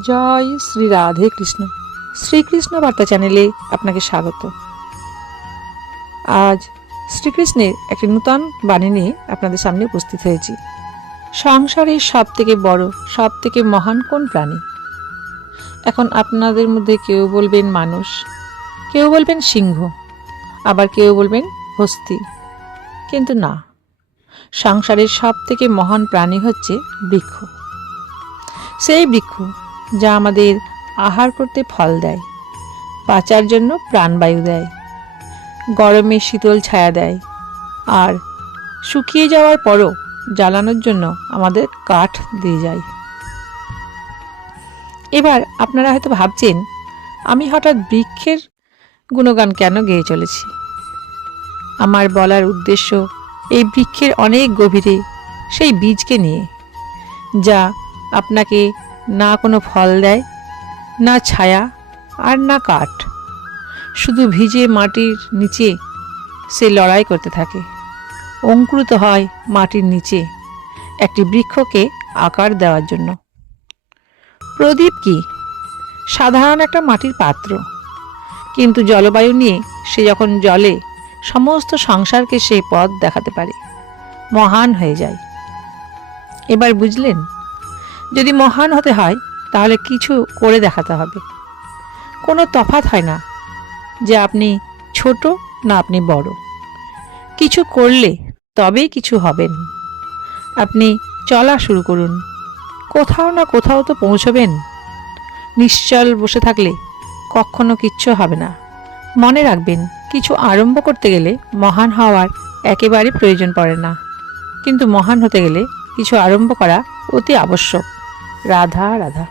জয় শ্রী রাধে কৃষ্ণ। শ্রীকৃষ্ণ বার্তা চ্যানেলে আপনাকে স্বাগত। আজ শ্রীকৃষ্ণের একটি নূতন বাণী নিয়ে আপনাদের সামনে উপস্থিত হয়েছি। সংসারের সব থেকে বড় সব থেকে মহান কোন প্রাণী? এখন আপনাদের মধ্যে কেউ বলবেন মানুষ, কেউ বলবেন সিংহ, আবার কেউ বলবেন হস্তি। কিন্তু না, সংসারের সব থেকে মহান প্রাণী হচ্ছে বৃক্ষ। সেই বৃক্ষ যা আমাদের আহার করতে ফল দেয়, বাঁচার জন্য প্রাণবায়ু দেয়, গরমে শীতল ছায়া দেয়, আর শুকিয়ে যাওয়ার পরও জ্বালানোর জন্য আমাদের কাঠ দিয়ে যায়। এবার আপনারা হয়তো ভাবছেন, আমি হঠাৎ বৃক্ষের গুণগান কেন গেয়ে চলেছি? আমার বলার উদ্দেশ্য এই বৃক্ষের অনেক গভীরে সেই বীজকে নিয়ে, যা আপনাকে না কোনো ফল দেয়, না ছায়া আর না কাঠ। শুধু ভিজে মাটির নিচে সে লড়াই করতে থাকে। অঙ্কুরিত হয় মাটির নিচে একটি বৃক্ষকে আকার দেওয়ার জন্য। প্রদীপ কি? সাধারণ একটা মাটির পাত্র। কিন্তু জলবায়ু নিয়ে সে যখন জলে সমস্ত সংসারকে সে পথ দেখাতে পারে, মহান হয়ে যায়। এবার বুঝলেন যদি মহান হতে হয়, তাহলে কিছু করে দেখাতে হবে। কোনো তফাৎ হয় না যে আপনি ছোট না আপনি বড়। কিছু করলে তবেই কিছু হবেন। আপনি চলা শুরু করুন। কোথাও না কোথাও তো পৌঁছবেন। নিশ্চল বসে থাকলে কখনো কিচ্ছু হবে না। মনে রাখবেন, কিছু আরম্ভ করতে গেলে মহান হওয়ার একেবারে প্রয়োজন পড়ে না। কিন্তু মহান হতে গেলে কিছু আরম্ভ করা অতি আবশ্যক। রাধা রাধা।